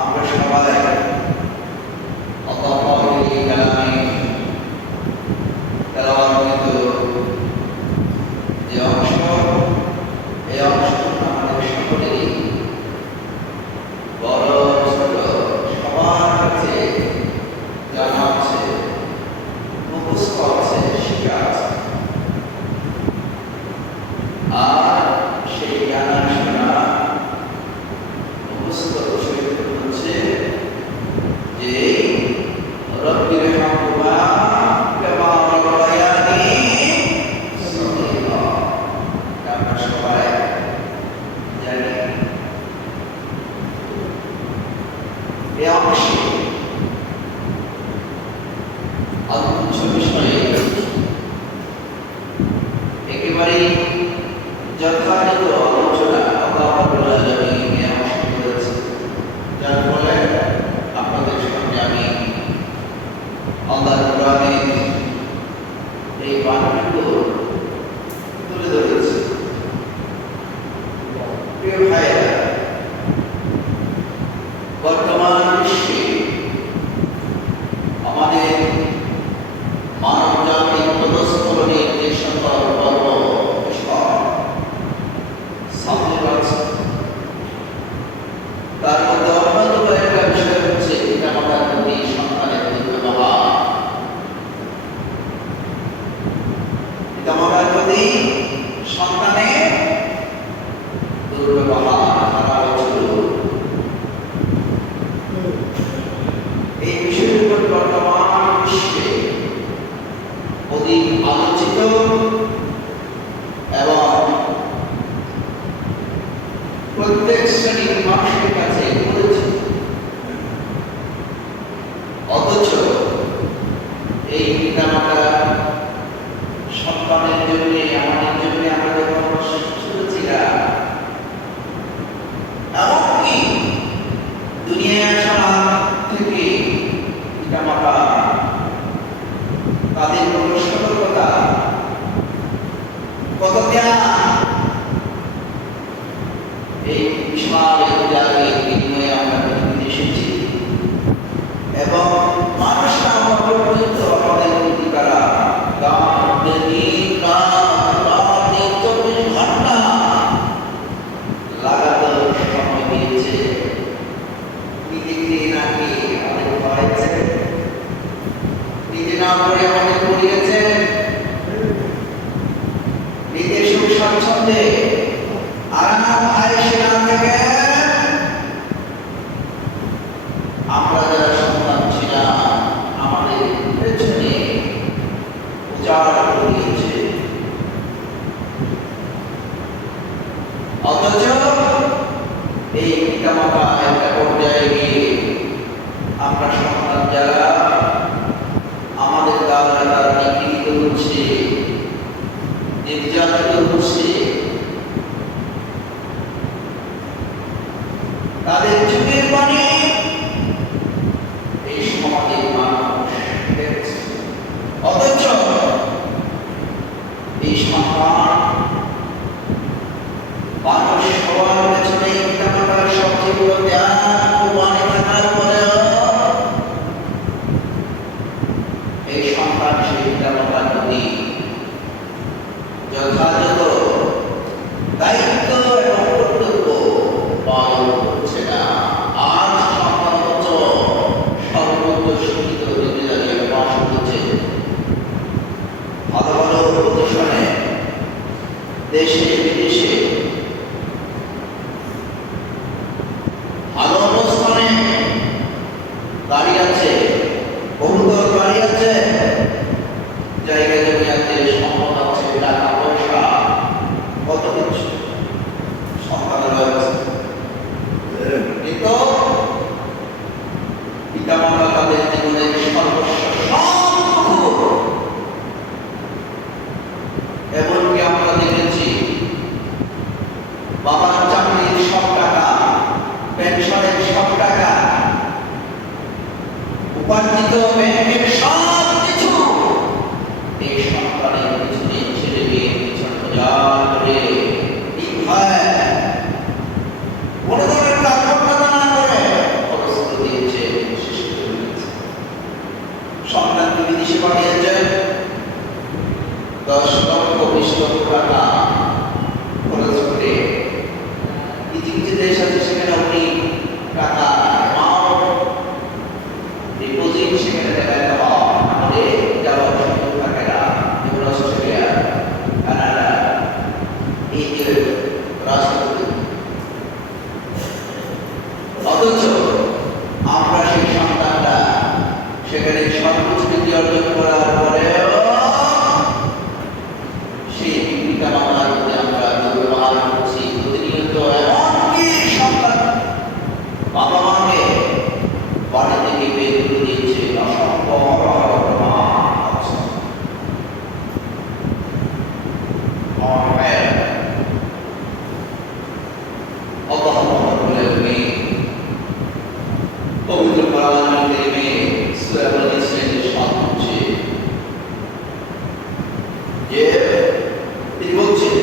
আমরা সবাই আল্লাহর এই কালামে তেলাওয়াত যে অংশ, এই অংশটা আমাদের সকলেরই বড় ছোট সবার কাছে জানা আছে, মুখস্থ আছে, শিখা আছে। আর সেই জানা শোনা মুখস্থ বিষয়গুলো হচ্ছে যে রব্বির হামহুমা কামা রাব্বায়ানি সগীরা। আমরা সবাই জানি এই অংশে আলোচ্য বিষয়ে একেবারে যথাযথ আলোচনা আল্লাহ রাব্বুল আলামিন এই অংশে করেছেন, যার ফলে আপনাদের সামনে আমি আল্লাহর কোরআনের এই বাণীগুলো তুলে ধরেছি। প্রিয় ভাইয়েরা, বর্তমান বিশ্বে আমাদের মানব জাতির পদস্খলনের যে সকল বড় বিষয় সামনে রয়েছে, তার মধ্যে অন্যতম একটা বিষয় হচ্ছে পিতামাতার প্রতি সন্তানের দুর্ব্যবহার। পিতামাতার প্রতি সন্তানের দুর্ব্যবহার, খারাপ আচরণ, এই বিষয়ের উপর বর্তমান বিশ্বে অধিক আলোচিত এবং প্রত্যেক শ্রেণীর মানুষের কাছে পরিচিত। অথচ এই পিতামাতা সন্তানের জন্য, আমাদের জন্য, আমরা যখন ছোট ছিলাম, এমনকি দুনিয়ায় আসার থেকে পিতামাতা তাদের কোনো সতর্কতা, কত জ্ঞান, এই বিশাল জাতির বিনিময়ে আমরা পৃথিবীতে এসেছি এবং মানুষরা আমরা পর্যন্ত আমাদের প্রতি তারা লাগাতার সময় দিয়েছে। নিজেকে নাকি আমাদের পড়াইছে, নিজে না পড়ে আমাদের পড়িয়েছে, নিজের সুখ স্বাচ্ছন্দ্যে আরাম আয়েশে না থেকে আমরা যারা সন্তান ছিলাম আমাদের পেছনে উজাড় করিয়েছে। অথচ এই পিতামাতা একটা পর্যায়ে গিয়ে আমরা সন্তান যারা আমাদের দ্বারা নিপীড়িত হচ্ছে, নির্যাতিত হচ্ছে, তাদের চোখের পানি এই সমাজের মানুষ দেখছে। অথচ এই সন্তান মানুষ সবার পেছনে পিতামাতার সবচেয়ে বড় ত্যাগ কোরবানি থাকার পরেও এই সন্তান সেই পিতামাতার প্রতি যথাযথ দায়িত্ব এবং কর্তব্য পালন করছে না। আজ সম্ভবত সর্বত্র শিক্ষিত দিকে দাঁড়িয়ে বাস করছে। ভালো ভালো প্রদর্শনে দেশে বিদেশে ভালো অবস্থানে দাঁড়িয়ে আছে, বহুদল দাঁড়িয়ে আছে, জায়গা জমি আছে, সম্পদ আছে, টাকা পয়সা, কত কিছু সন্তান রয়েছে। কিন্তু পিতামাতা তাদের জীবনের সর্বস্ব এমনকি আমরা দেখেছি বাবার চাকরির সব টাকা, পেনশনের সব টাকা, উপার্জিত ব্যাংকের সব কোনো ধরনের কার্যকর্তা না করে খরচ দিয়েছে, শেষ করে দিয়েছে। সন্তানকে বিদেশে পাঠিয়েছে 10 লক্ষ 20 লক্ষ টাকা খরচ করে। কিছু কিছু দেশ আছে সেখানে উনি টাকা ডিপোজিট সেখানে দেখা দেওয়া আমাদের যাওয়ার সুযোগ থাকে না। যেমন অস্ট্রেলিয়া, কানাডা, এই যে রাষ্ট্রপতি, অথচ আমরা সেই সন্তানটা সেখানে সর্বোচ্চ ডিগ্রি অর্জন করার পরেও সেই ডিগ্রিটা মামলার মধ্যে আমরা ব্যবহার করছি প্রতিনিয়ত। এমনকি সন্তান বাবা মাকে বাড়ি থেকে বের করে দিয়েছে অসংখ্য ঘটনা আছে। পবিত্র কোরআনের সূরা বলেছেন হচ্ছে যে তিনি বলছেন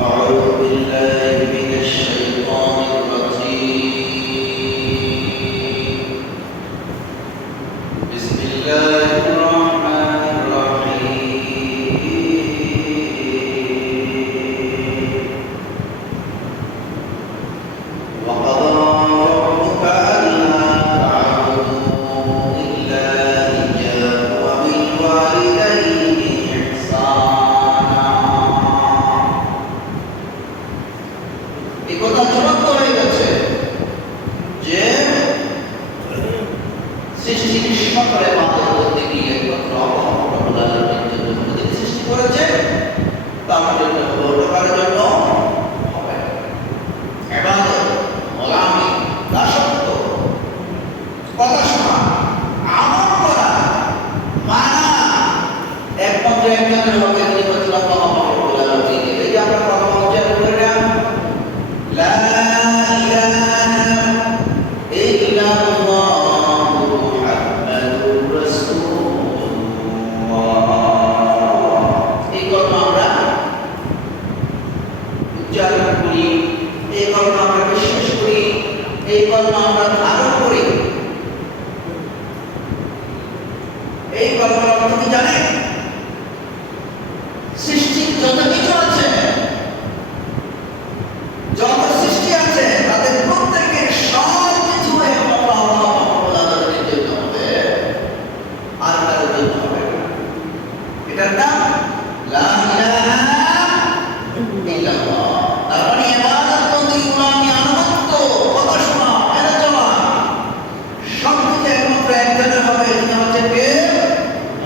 আউযু বিল্লাহি মিনাশ শাইতানির রাজীম বিসমিল্লাহির রাহমানির রাহিম ওয়া ক্বাদা রাব্বুকা আল্লা তা'বুদু ইল্লা ইয়্যাহু ওয়া বিল ওয়ালিদাইনি ইহসানা। এই কথা চূড়ান্ত হয়ে গেছে যে সৃষ্টির সকলে মাত্র করতে গিয়ে একমাত্র আল্লাহ রাব্বুল আলামিন যদি সৃষ্টি করেছে তার জন্য উপকারের জন্য হবে ইবাদত, গোলামি, দাসত্ব, কথা শোনা, আমল করা, মানা একমাত্র একজনের হবে, তিনি হচ্ছেন আল্লাহ রাব্বুল আলামিন। এই যে আমরা কথা বলছি করে না লা ইলাহা ইল্লাল্লাহ মুহাম্মাদুর রাসূলুল্লাহ। এই কথা আমরা উচ্চারণ করি, এই কথা আমরা বিশ্বাস করি, এই কথা আমরা ধারণ করি। এই কথার অর্থ কি জানেন? সৃষ্টির যত কিছু আছে, যত সৃষ্টি আছে, তাদের প্রত্যেকের সব কিছু একমাত্র আল্লাহ রাব্বুল আলামিনের জন্য হবে, আর কারোর জন্য হবে না। এটার নাম লা ইলাহা ইল্লাল্লাহ। তার মানে ইবাদত, বন্দেগী, গোলামি, আনুগত্য, কথা শোনা, মেনে চলা সব কিছু একমাত্র একজনের হবে, তিনি হচ্ছেন কে?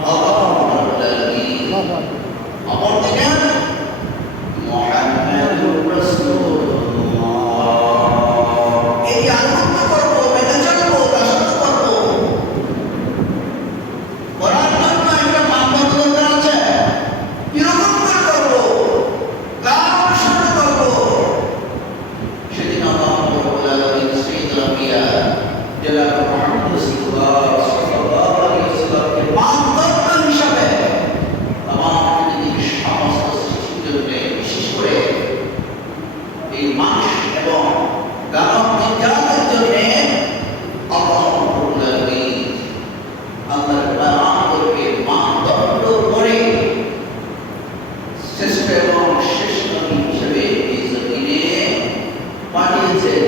আল্লাহ রাব্বুল আলামিন। অপরদিকে মুহাম্মাদুর রাসূলুল্লাহ। এই আনুগত্য করবো, মেনে চলবো, দাসত্ব করবো, করার জন্য একটা মানদণ্ড দরকার আছে। কিরকম করে করবো, কার অনুসরণ করবো, সেদিন আল্লাহ রাব্বুল আলামিন সাইয়্যিদুল আম্বিয়া জনাব মুহাম্মদ রাসূলুল্লাহ সাল্লাল্লাহু আলাইহি ওয়াসাল্লামকে মানদণ্ড হিসাবে তামাম পৃথিবীর সমস্ত সৃষ্টির জন্য, বিশেষ করে এই মানুষ এবং দানব জাতির জন্য আল্লাহ রাব্বুল আলামিন আল্লাহর কোরআনকে মানদণ্ড করে শ্রেষ্ঠ এবং শেষ নবী হিসেবে এই জমিনে পাঠিয়েছেন।